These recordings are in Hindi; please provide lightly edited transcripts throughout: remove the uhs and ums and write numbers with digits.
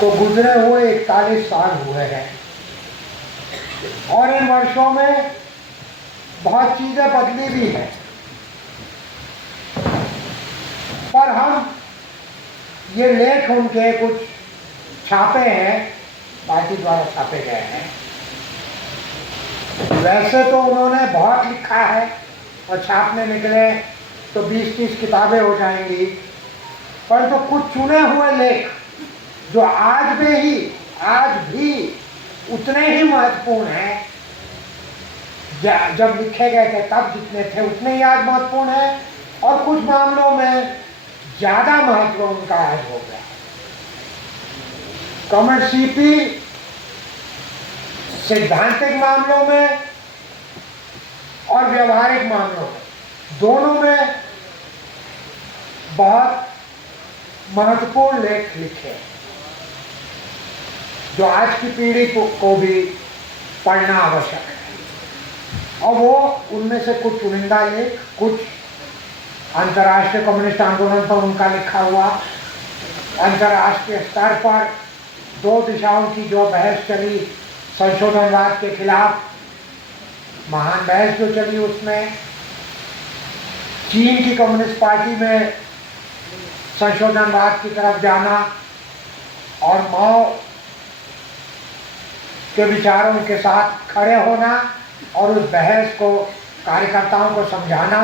को गुजरे हुए 41 साल हुए हैं और इन वर्षों में बहुत चीजें बदली भी हैं, पर हम ये लेख उनके कुछ छापे हैं, पार्टी द्वारा छापे गए हैं। वैसे तो उन्होंने बहुत लिखा है और छापने निकले तो 20-30 किताबें हो जाएंगी, पर तो कुछ चुने हुए लेख जो आज भी उतने ही महत्वपूर्ण हैं जब लिखे गए थे तब जितने थे उतने ही आज महत्वपूर्ण है, और कुछ मामलों में ज्यादा महत्व उनका आज हो गया। कॉमरेड सीपी सैद्धांतिक मामलों में और व्यवहारिक मामलों में दोनों में बहुत महत्वपूर्ण लेख लिखे जो आज की पीढ़ी को भी पढ़ना आवश्यक है। और वो उनमें से कुछ चुनिंदा लेख, कुछ अंतर्राष्ट्रीय कम्युनिस्ट आंदोलन पर उनका लिखा हुआ, अंतर्राष्ट्रीय स्तर पर 2 दिशाओं की जो बहस चली संशोधनवाद के खिलाफ, महान बहस जो चली उसमें चीन की कम्युनिस्ट पार्टी में संशोधनवाद की तरफ जाना और माओ के विचारों के साथ खड़े होना और उस बहस को कार्यकर्ताओं को समझाना,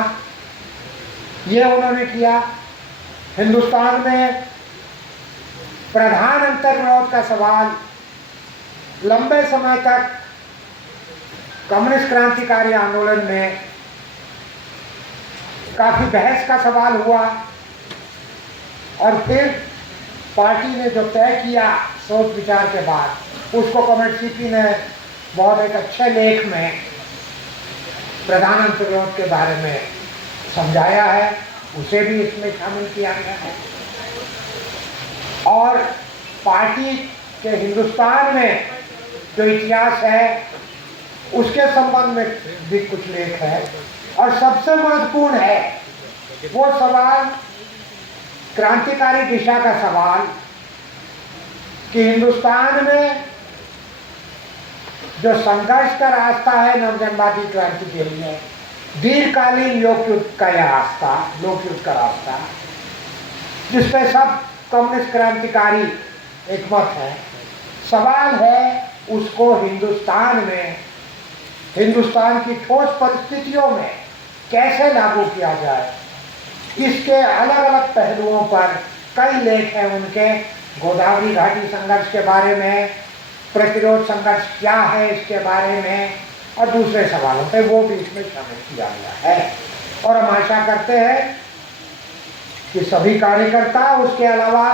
ये उन्होंने किया। हिंदुस्तान में प्रधान अंतर्विरोध का सवाल लंबे समय तक कम्युनिस्ट क्रांतिकारी आंदोलन में काफी बहस का सवाल हुआ, और फिर पार्टी ने जो तय किया सोच विचार के बाद, उसको कॉमरेड सीपी ने बहुत एक अच्छे लेख में प्रधान अंतर्विरोध के बारे में समझाया है, उसे भी इसमें शामिल किया गया है। और पार्टी के हिंदुस्तान में जो इतिहास है उसके संबंध में भी कुछ लेख है, और सबसे महत्वपूर्ण है वो सवाल क्रांतिकारी दिशा का सवाल कि हिंदुस्तान में जो संघर्ष का रास्ता है नवजनवादी क्रांति के लिए, दीर्घकालीन लोकयुद्ध का यह रास्ता, लोकयुद्ध का रास्ता जिसपे सब कम्युनिस्ट क्रांतिकारी एकमत है, सवाल है उसको हिंदुस्तान में, हिंदुस्तान की ठोस परिस्थितियों में कैसे लागू किया जाए। इसके अलग अलग पहलुओं पर कई लेख हैं उनके, गोदावरी घाटी संघर्ष के बारे में, प्रतिरोध संघर्ष क्या है इसके बारे में, और दूसरे सवालों पे वो भी इसमें शामिल किया गया है। और हम आशा करते हैं कि सभी कार्यकर्ता, उसके अलावा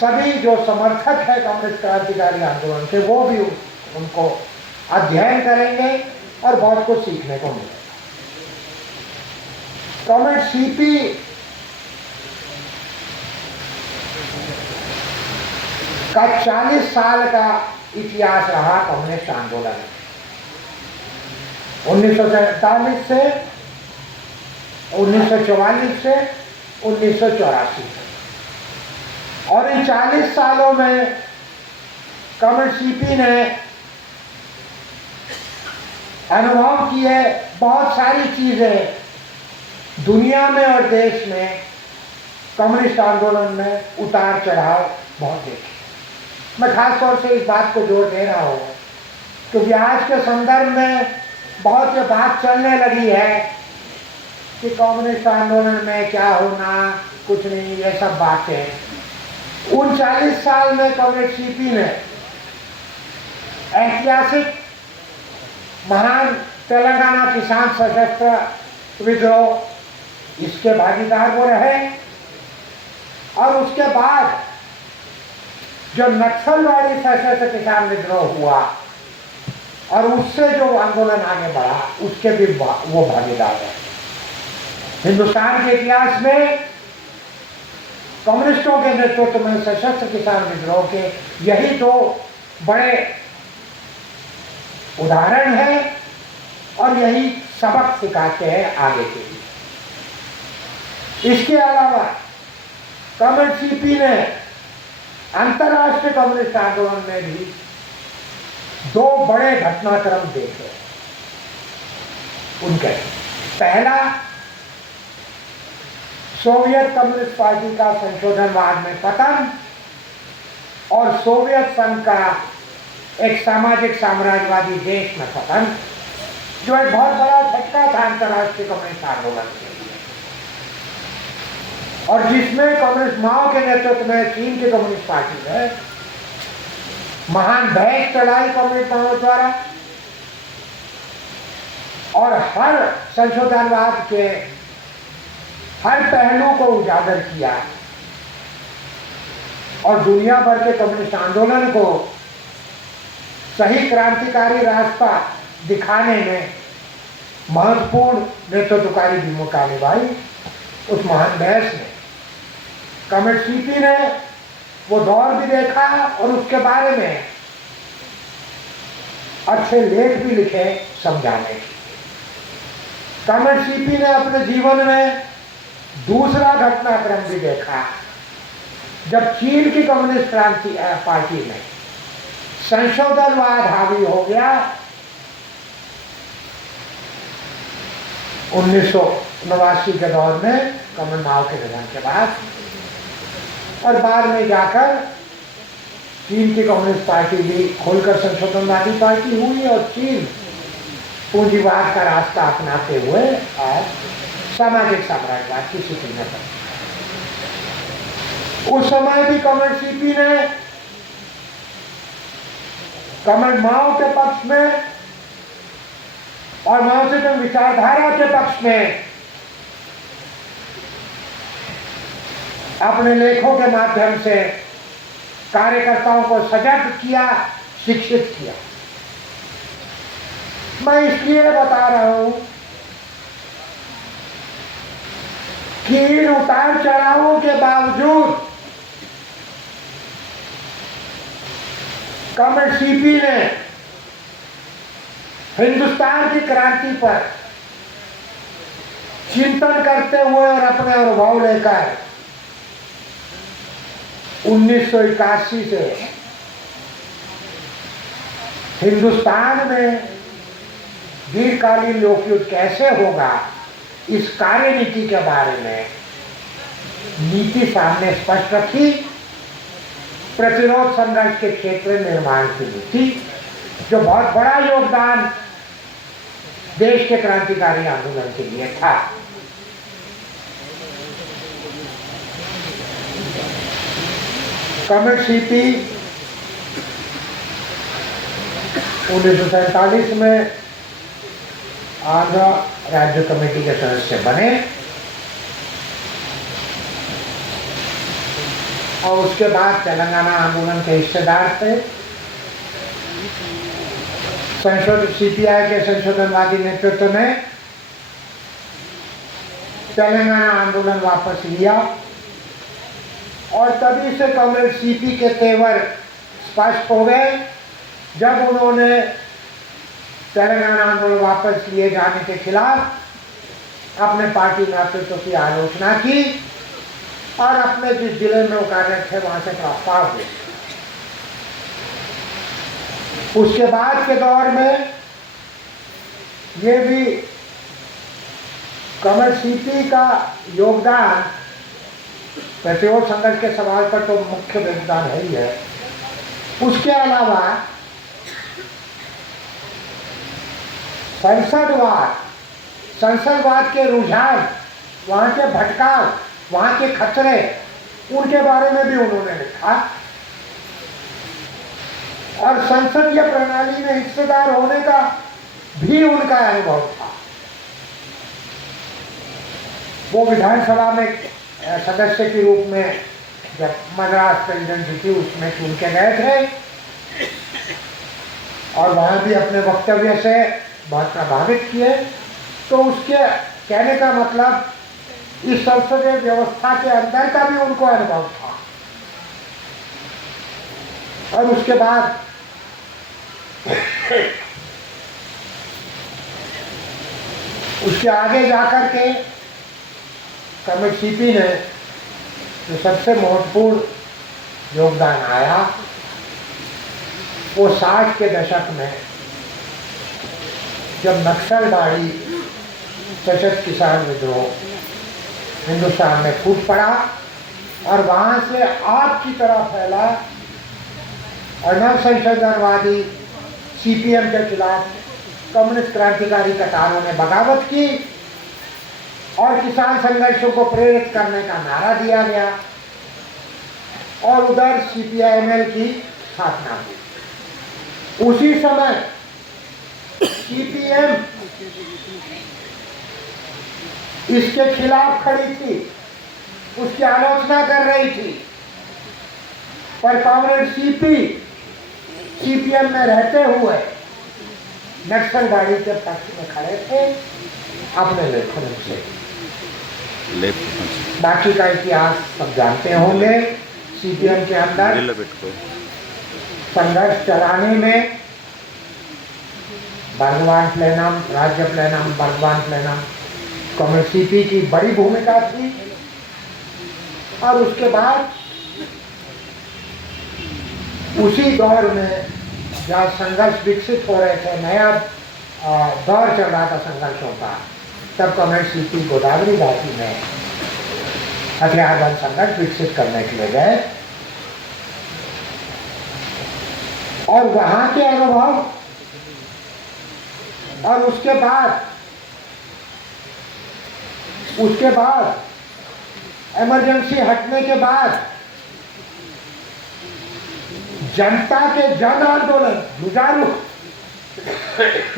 सभी जो समर्थक है कम्युनिस्ट क्रांतिकारी आंदोलन के, वो भी उनको अध्ययन करेंगे और बहुत कुछ सीखने को मिलेगा। कॉमरेड सीपी का 40 साल का इतिहास रहा कम्युनिस्ट आंदोलन में, 1947 से 1944 से 1984 तक। और इन 40 सालों में कॉमरेड सीपी ने अनुभव किए बहुत सारी चीजें दुनिया में और देश में, कम्युनिस्ट आंदोलन में उतार चढ़ाव बहुत देखे। मैं खास तौर से इस बात को जोर दे रहा हूँ क्योंकि आज के संदर्भ में बहुत ये बात चलने लगी है कि कम्युनिस्ट आंदोलन में क्या होना, कुछ नहीं, ये सब बातें। उन 40 साल में कॉमरेड सीपी ने ऐतिहासिक महान तेलंगाना किसान सशस्त्र विद्रोह, इसके भागीदार वो रहे, और उसके बाद जो नक्सलवादी सशस्त्र किसान विद्रोह हुआ और उससे जो आंदोलन आगे बढ़ा, उसके भी वो भागीदार है। हिंदुस्तान के इतिहास में कम्युनिस्टों के नेतृत्व में सशस्त्र किसान विद्रोह के यही 2 बड़े उदाहरण हैं और यही सबक सिखाते हैं आगे के लिए। इसके अलावा कम्युनिस्ट सीपी ने अंतर्राष्ट्रीय कम्युनिस्ट आंदोलन में भी दो बड़े घटनाक्रम देखे उनके। पहला, सोवियत कम्युनिस्ट पार्टी का संशोधनवाद में पतन और सोवियत संघ का एक सामाजिक साम्राज्यवादी देश में पतन, जो एक बहुत बड़ा झटका था अंतर्राष्ट्रीय कम्युनिस्ट आंदोलन के लिए, और जिसमें कम्युनिस्ट माओ के नेतृत्व में चीन की कम्युनिस्ट पार्टी ने महान बहस चढ़ाई कम्युनिस्ट माओ द्वारा, और हर संशोधनवाद के हर पहलू को उजागर किया और दुनिया भर के कम्युनिस्ट आंदोलन को सही क्रांतिकारी रास्ता दिखाने में महत्वपूर्ण नेतृत्वकारी भूमिका निभाई। उस महान बहस में कम्युनिस्ट सीपी ने वो दौर भी देखा और उसके बारे में अच्छे लेख भी लिखे समझाने के। कम्युनिस्ट सीपी ने अपने जीवन में दूसरा घटनाक्रम भी देखा, जब चीन की कम्युनिस्ट क्रांति पार्टी में संशोधनवाद हावी हो गया 1989 के दौर में कम्युनिस्ट माओ के निधन के बाद, और बाद में जाकर चीन की कम्युनिस्ट पार्टी भी खोलकर संशोधनवादी पार्टी हुई और चीन पूंजीवाद का रास्ता अपनाते हुए आज सामाजिक साम्राज्यवाद की स्थिति में पहुंची। उस समय भी कम्युनिस्ट सीपी ने कम्युनिस्ट माओ के पक्ष में और माओ से तुम विचारधारा के पक्ष में अपने लेखों के माध्यम से कार्यकर्ताओं को सजग किया, शिक्षित किया। मैं इसलिए बता रहा हूं कि इन उतार चढ़ावों के बावजूद कम्युनिस्ट सीपी ने हिंदुस्तान की क्रांति पर चिंतन करते हुए और अपने अनुभव लेकर 1981 से हिंदुस्तान में दीर्घकालीन लोकयुद्ध कैसे होगा, इस कार्यनीति के बारे में नीति सामने स्पष्ट रखी। प्रतिरोध संघर्ष के क्षेत्र में निर्माण की नीति, जो बहुत बड़ा योगदान देश के क्रांतिकारी आंदोलन के लिए था। कम्युनिस्ट सीपी 1947 में आंध्र राज्य कमेटी के सदस्य बने और उसके बाद तेलंगाना आंदोलन के हिस्सेदार थे। सीपीआई के संशोधनवादी नेतृत्व ने तेलंगाना आंदोलन वापस लिया और तभी से कम्युनिस्ट सीपी के तेवर स्पष्ट हो गए जब उन्होंने तेलंगाना आंदोलन वापस लिए जाने के खिलाफ अपने पार्टी नेतृत्व की आलोचना की और अपने जिस जिले में वो कार्यरत थे वहां से प्रस्ताव दिया। उसके बाद के दौर में ये भी कम्युनिस्ट सीपी का योगदान, प्रतिरोध संघर्ष के सवाल पर तो मुख्य योगदान है ही है, उसके अलावा संसदवाद के रुझान, वहाँ के भटकाव, वहाँ के खतरे, उनके बारे में भी उन्होंने लिखा और संसदीय प्रणाली में हिस्सेदार होने का भी उनका अनुभव था। वो विधानसभा में सदस्य के रूप में जब मद्रास प्रेसिडेंसी थी उसमें चुन के गए थे और वहाँ भी अपने वक्तव्य से बहुत प्रभावित किए। तो उसके कहने का मतलब इस संसदीय व्यवस्था के अंदर का भी उनको अनुभव था। और उसके बाद उसके आगे जाकर के कॉमरेड सीपी ने जो सबसे महत्वपूर्ण योगदान आया वो 60 के दशक में जब नक्सलवाड़ी सशस्त्र किसान विद्रोह हिंदुस्तान में फूट पड़ा और वहां से आग की तरह फैला और नव संशोधनवादी सीपीएम के खिलाफ कम्युनिस्ट क्रांतिकारी कतारों ने बगावत की और किसान संघर्षों को प्रेरित करने का नारा दिया गया और उधर सीपीआईएमएल की स्थापना हुई। उसी समय सीपीएम इसके खिलाफ खड़ी थी, उसकी आलोचना कर रही थी, पर कॉमरेड सीपी सीपीएम में रहते हुए नक्सलवाड़ी के पक्ष में खड़े थे अपने लेखन से। बाकी का इतिहास सब जानते होंगे। सीपीएम के अंदर संघर्ष चलाने में बर्गवान प्लेनम, राज्य प्लेनम, बर्गवान प्लेनम, कॉमरेड सीपी की बड़ी भूमिका थी। और उसके बाद उसी दौर में जहाँ संघर्ष विकसित हो रहे थे, नया दौर चल रहा था संघर्षों का, तब कॉमरेड सीपी गोदावरी घाटी में हथियारबंद संघर्ष विकसित करने के लिए गए और वहां के अनुभव और उसके बाद इमरजेंसी हटने के बाद जनता के जन आंदोलन, जुझारू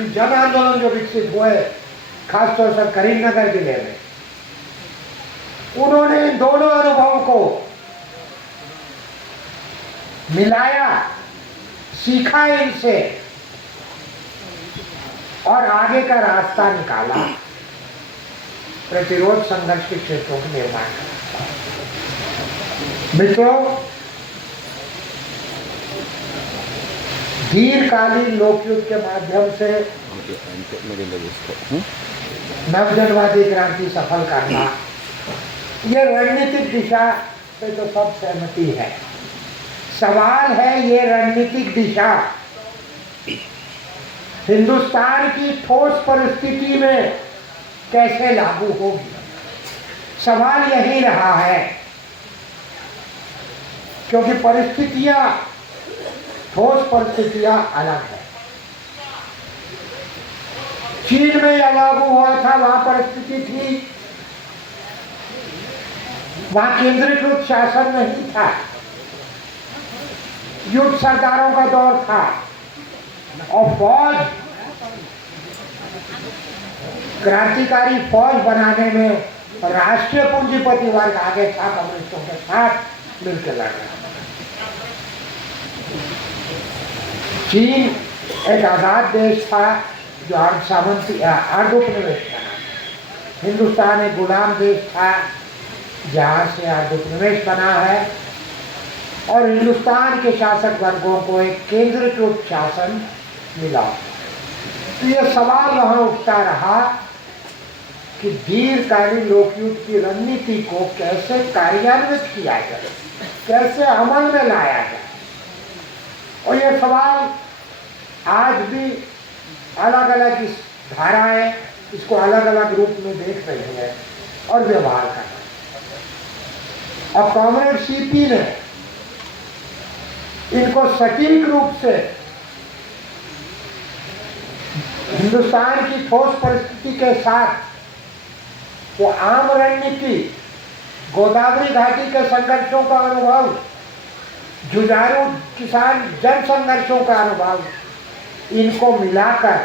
जन आंदोलन जो विकसित हुए खासतौर से करीमनगर जिले में, उन्होंने इन दोनों अनुभवों को मिलाया, सीखा इनसे और आगे का रास्ता निकाला, प्रतिरोध संघर्ष के क्षेत्रों का निर्माण करा। मित्रों, दीर्घकालीन लोकयुद्ध के माध्यम से नवजनवादी क्रांति सफल करना, ये रणनीतिक दिशा पे तो सब सहमति है। सवाल है ये रणनीतिक दिशा हिंदुस्तान की ठोस परिस्थिति में कैसे लागू होगी। सवाल यही रहा है, क्योंकि परिस्थितियां, ठोस परिस्थितियां अलग है। चीन में यह लागू हुआ था, वहां परिस्थिति थी, वहां केंद्रीकृत शासन नहीं था, युद्ध सरकारों का दौर था और फौज, क्रांतिकारी फौज बनाने में राष्ट्रीय पूंजीपति वर्ग आगे था, कम्युनिस्टों के साथ मिलकर लड़ रहा था। चीन एक आजाद देश था जो अर्धोपनिवेश बना। हिंदुस्तान एक गुलाम देश था जहाँ से अर्धोपनिवेश बना है और हिंदुस्तान के शासक वर्गों को एक केंद्रीकृत शासन मिला। तो यह सवाल वहाँ उठता रहा कि दीर्घकालीन लोकयुद्ध की रणनीति को कैसे कार्यान्वित किया जाए, कैसे अमल में लाया जाए। और यह सवाल आज भी अलग अलग इस धाराएं इसको अलग अलग रूप में देख रही है और व्यवहार कर रही है। और कॉमरेड सीपी ने इनको सटीक रूप से हिंदुस्तान की ठोस परिस्थिति के साथ वो आम रणनीति, गोदावरी घाटी के संघर्षों का अनुभव, जुझारू किसान जन संघर्षों का अनुभव, इनको मिलाकर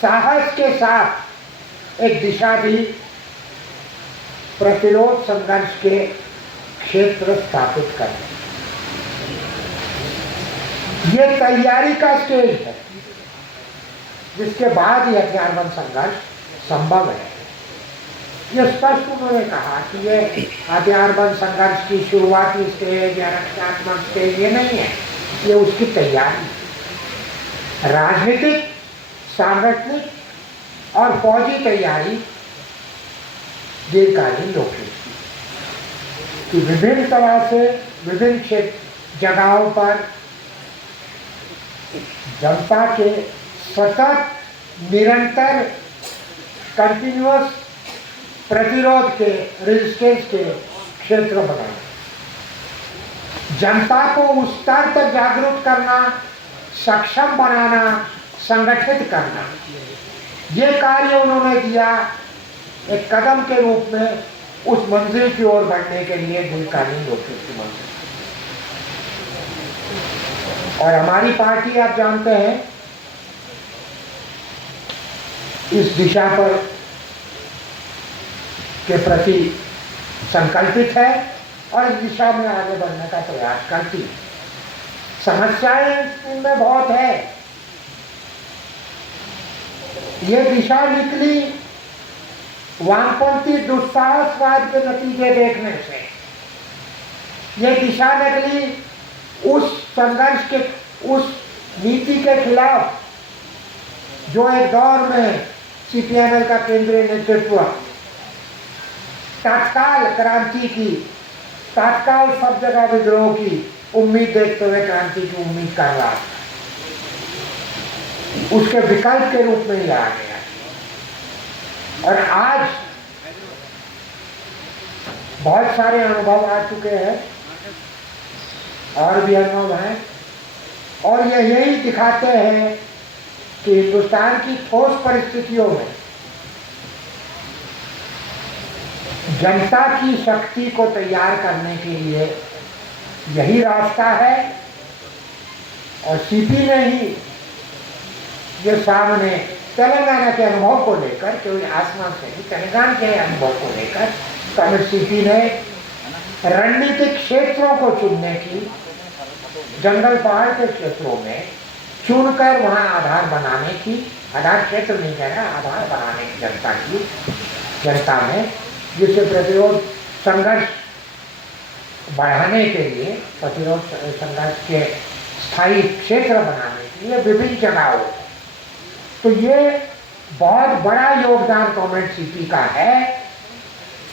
साहस के साथ एक दिशा दी, प्रतिरोध संघर्ष के क्षेत्र स्थापित करने। ये तैयारी का स्टेज है जिसके बाद ये हथियारबंद संघर्ष संभव है। ये स्पष्ट उन्होंने कहा कि ये हथियारबंद संघर्ष की शुरुआती स्टेज या रक्षात्मक स्टेज ये नहीं है, ये उसकी तैयारी, राजनीतिक, सांगठनिक और फौजी तैयारी दीर्घकालीन लोकयुग कि विभिन्न तरह से विभिन्न क्षेत्र जगहों पर जनता के सतत निरंतर कंटिन्यूअस प्रतिरोध के रेजिस्टेंस के क्षेत्र बनाए, जनता को उस स्तर तक जागरूक करना, सक्षम बनाना, संगठित करना, ये कार्य उन्होंने दिया एक कदम के रूप में उस मंजिल की ओर बढ़ने के लिए दीर्घकालीन लोकयुग की मंजिल। और हमारी पार्टी आप जानते हैं इस दिशा पर के प्रति संकल्पित है और इस दिशा में आगे बढ़ने का प्रयास करती है। समस्याएं इनमें बहुत है। ये दिशा निकली वामपंथी दुस्साहसवाद के नतीजे देखने से, ये दिशा निकली उस संघर्ष के, उस नीति के खिलाफ जो एक दौर में सीपीएमएल का केंद्रीय नेतृत्व तत्काल क्रांति की, तत्काल सब जगह विद्रोह की उम्मीद देखते हुए क्रांति की उम्मीद कर रहा था, उसके विकल्प के रूप में ही आ गया। और आज बहुत सारे अनुभव आ चुके हैं और भी अनुभव हैं, और ये यही दिखाते हैं कि हिंदुस्तान की ठोस परिस्थितियों में जनता की शक्ति को तैयार करने के लिए यही रास्ता है। और सीपी ने ही ये सामने तेलंगाना के अनुभव को लेकर, केवल आसमान से नहीं, तेलंगाना के अनुभव को लेकर कमिश्नर सीपी ने रणनीतिक क्षेत्रों को चुनने की, जंगल पहाड़ के क्षेत्रों में चुनकर वहां आधार बनाने की, आधार क्षेत्र नहीं कह रहा, आधार बनाने की जनता में, जिससे प्रतिरोध संघर्ष बढ़ाने के लिए, प्रतिरोध संघर्ष के स्थायी क्षेत्र बनाने के लिए विभिन्न जगहों। तो ये बहुत बड़ा योगदान कॉमरेड सीपी का है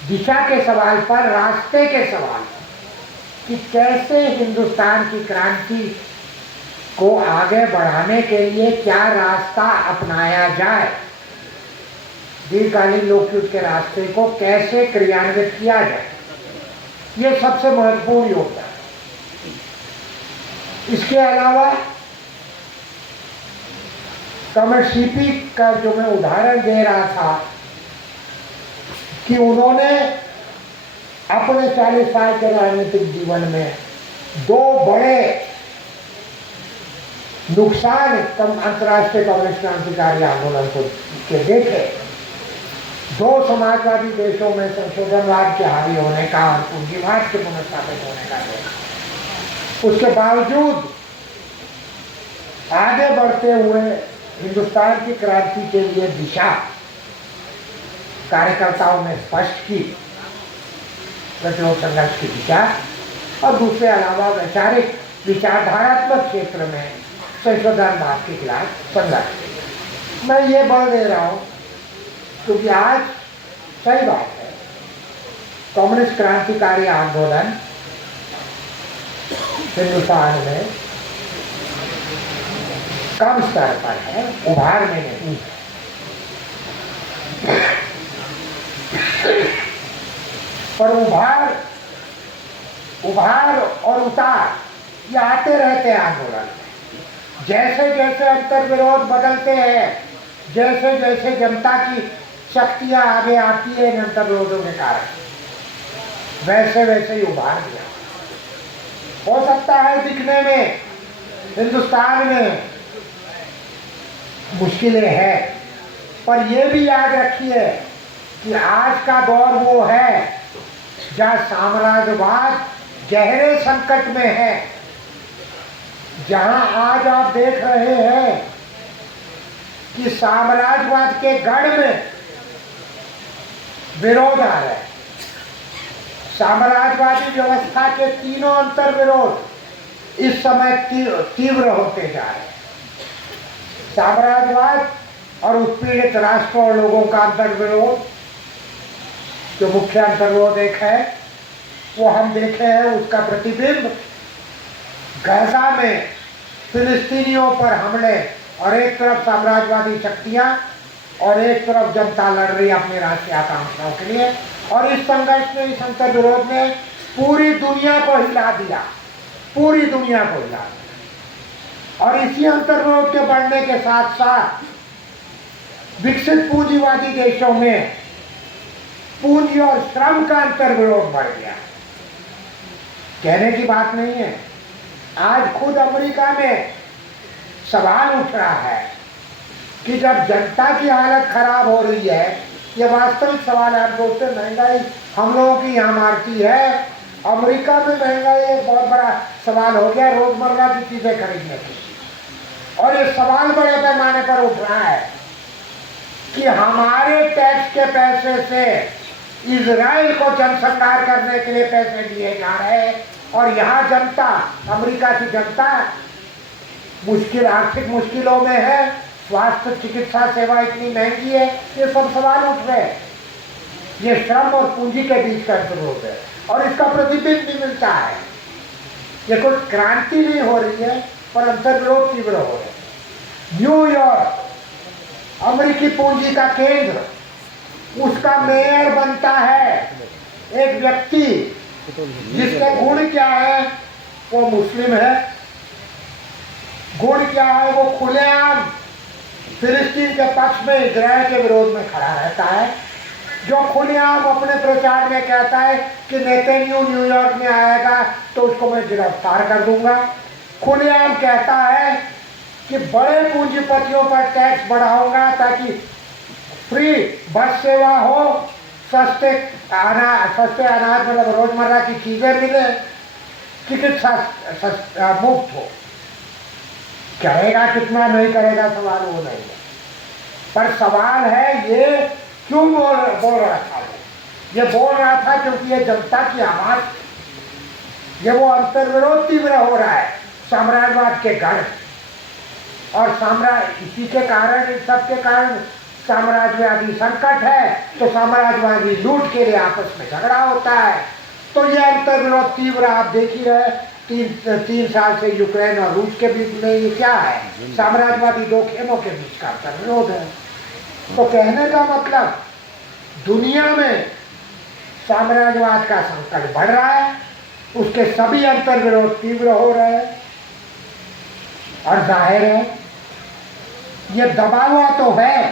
दिशा के सवाल पर, रास्ते के सवाल पर, कि कैसे हिंदुस्तान की क्रांति को आगे बढ़ाने के लिए क्या रास्ता अपनाया जाए, दीर्घकालीन लोकयुग के रास्ते को कैसे क्रियान्वित किया जाए, ये सबसे महत्वपूर्ण योगदान। इसके अलावा कॉमरेड सीपी का जो मैं उदाहरण दे रहा था कि उन्होंने अपने 40 साल के राजनीतिक जीवन में दो बड़े नुकसान अंतर्राष्ट्रीय कम्युनिस्ट क्रांतिकारी आंदोलन के देखे। दो समाजवादी देशों में संशोधनवाद के हावी होने का और पूंजीवाद के पुनर्स्थापित होने का देखा। उसके बावजूद आगे बढ़ते हुए हिंदुस्तान की क्रांति के लिए दिशा कार्यकर्ताओं ने स्पष्ट की, प्रतिरोध संघर्ष की दिशा, और दूसरे अलावा वैचारिक विचारधारात्मक क्षेत्र में संशोधनवाद के खिलाफ संघर्ष। मैं ये बोल दे रहा हूँ क्योंकि आज सही बात है, कम्युनिस्ट क्रांतिकारी आंदोलन हिंदुस्तान में कम स्तर पर है, उभार में नहीं है। पर उभार और उतार ये आते रहते हैं आंदोलन में। जैसे जैसे अंतर विरोध बदलते हैं, जैसे जैसे जनता की शक्तियां आगे आती है इन अंतर विरोधों के कारण, वैसे वैसे ही उभार दिया। हो सकता है दिखने में हिंदुस्तान में मुश्किलें हैं, पर यह भी याद रखिए कि आज का दौर वो है जहाँ साम्राज्यवाद गहरे संकट में है, जहाँ आज आप देख रहे हैं कि साम्राज्यवाद के गढ़ में विरोध आ रहे हैं। साम्राज्यवादी व्यवस्था के तीनों अंतर विरोध इस समय तीव्र होते जा रहे हैं। साम्राज्यवाद और उत्पीड़ित राष्ट्रों और लोगों का अंतर विरोध, जो मुख्य अंतर्विरोध एक है वो हम देखे हैं, उसका प्रतिबिंब गाजा में फिलिस्तीनियों पर हमले और एक तरफ साम्राज्यवादी शक्तियां और एक तरफ जनता लड़ रही है अपनी राष्ट्रीय आकांक्षाओं के लिए। और इस संघर्ष में, इस अंतर्विरोध ने पूरी दुनिया को हिला दिया, पूरी दुनिया को हिला दिया। और इसी अंतर्विरोध के बढ़ने के साथ साथ विकसित पूंजीवादी देशों में पूंजी और श्रम का अंतर्विरोध बढ़ गया। कहने की बात नहीं है, आज खुद अमेरिका में सवाल उठ रहा है कि जब जनता की हालत खराब हो रही है, ये वास्तविक सवाल है, हम सोचते महंगाई हम लोगों की यहाँ मारती है, अमेरिका में महंगाई एक बहुत बड़ा सवाल हो गया रोजमर्रा की चीजें खरीदने की। और ये सवाल बड़े पैमाने पर उठ रहा है कि हमारे टैक्स के पैसे से इजराइल को जनसंहार करने के लिए पैसे दिए जा रहे हैं और यहाँ जनता, अमेरिका की जनता आर्थिक मुश्किलों में है, स्वास्थ्य चिकित्सा सेवा इतनी महंगी है, ये सब सवाल उठ रहे हैं। ये श्रम और पूंजी के बीच का अंतर्विरोध है और इसका प्रतिबिंब भी मिलता है। ये कोई क्रांति नहीं हो रही है पर अंतर्विरोध तीव्र हो रहे हैं। न्यूयॉर्क अमेरिकी पूंजी का केंद्र, उसका मेयर बनता है एक व्यक्ति जिसके गुण क्या है, वो मुस्लिम है। गुण क्या है, वो खुलेआम फिलिस्तीन के पक्ष में, इजराइल के विरोध में खड़ा रहता है। जो खुलेआम अपने प्रचार में कहता है कि नेतन्याहू न्यूयॉर्क में आएगा तो उसको मैं गिरफ्तार कर दूंगा। खुलेआम कहता है कि बड़े पूंजीपतियों पर टैक्स बढ़ाऊंगा ताकि फ्री बस सेवा हो, सस्ते अनाज मतलब रोजमर्रा की चीजें मिले, चिकित्सा मुफ्त हो। करेगा कितना, नहीं करेगा, सवाल वो नहीं है। पर सवाल है ये क्यों बोल रहा था वो? ये बोल रहा था क्योंकि ये जनता की आवाज, ये वो अंतर्विरोध तीव्र हो रहा है साम्राज्यवाद के गढ़ और इसी के कारण, इन सब के कारण साम्राज्यवादी संकट है तो साम्राज्यवादी लूट के लिए आपस में झगड़ा होता है। तो ये अंतर्विरोध तीव्र आप देख ही रहे, तीन साल से यूक्रेन और रूस के बीच में ये क्या है, साम्राज्यवादी दो खेमों के बीच का अंतर्विरोध है। तो कहने का मतलब दुनिया में साम्राज्यवाद का संकट बढ़ रहा है, उसके सभी अंतर्विरोध तीव्र हो रहे हैं और जाहिर है ये दबा हुआ तो है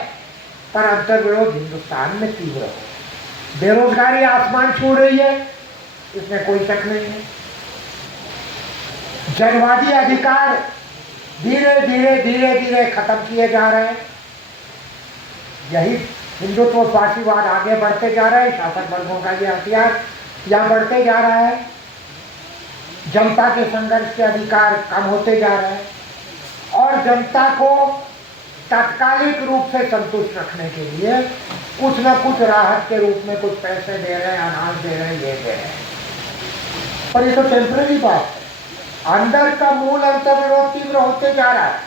पर अंतर्विरोध हिंदुस्तान में तीव्र हो। बेरोजगारी आसमान छू रही है, इसमें कोई शक नहीं है। जनवादी अधिकार धीरे धीरे धीरे धीरे खत्म किए जा रहे हैं। यही हिंदुत्व फासीवाद आगे बढ़ते जा रहा है, शासक वर्गों का ये हथियार यहाँ बढ़ते जा रहा है। जनता के संघर्ष के अधिकार कम होते जा रहे हैं और जनता को तात्कालिक रूप से संतुष्ट रखने के लिए कुछ न कुछ राहत के रूप में कुछ पैसे दे रहे हैं, अनाज दे रहे हैं, ये दे रहे हैं। पर ये तो टेम्परेरी बात है। अंदर का मूल अंतर्विरोध तीव्र होते जा रहा है,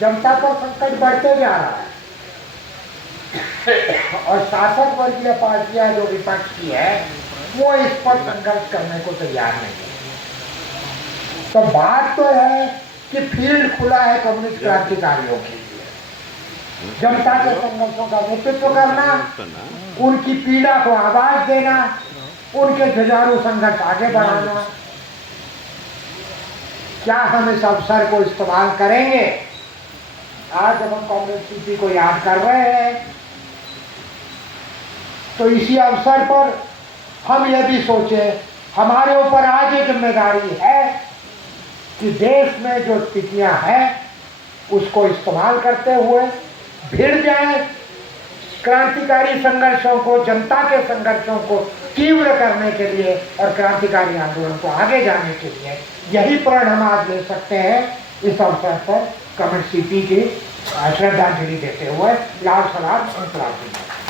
जनता पर संकट बढ़ते जा रहा है और शासक वर्गीय पार्टियां जो विपक्ष की है वो इस पर संघर्ष करने को तैयार नहीं है। तो बात तो है कि फील्ड खुला है कम्युनिस्ट क्रांतिकारियों के लिए, जनता के संघर्षों का नेतृत्व करना, उनकी पीड़ा को आवाज देना, उनके जुझारू संघर्ष आगे बढ़ाना। क्या हम इस अवसर को इस्तेमाल करेंगे? आज जब हम कम्युनिस्ट सीपी को याद कर रहे हैं तो इसी अवसर पर हम यह भी सोचें, हमारे ऊपर आज ये जिम्मेदारी है कि देश में जो स्थितियां हैं उसको इस्तेमाल करते हुए भिड़ जाए, क्रांतिकारी संघर्षों को, जनता के संघर्षों को तीव्र करने के लिए और क्रांतिकारी आंदोलन को आगे जाने के लिए। यही प्रण हम आज ले सकते हैं इस अवसर पर कम्युनिस्ट सीपी की श्रद्धांजलि देते हुए। लाल सलाम, इंकलाब जिंदाबाद।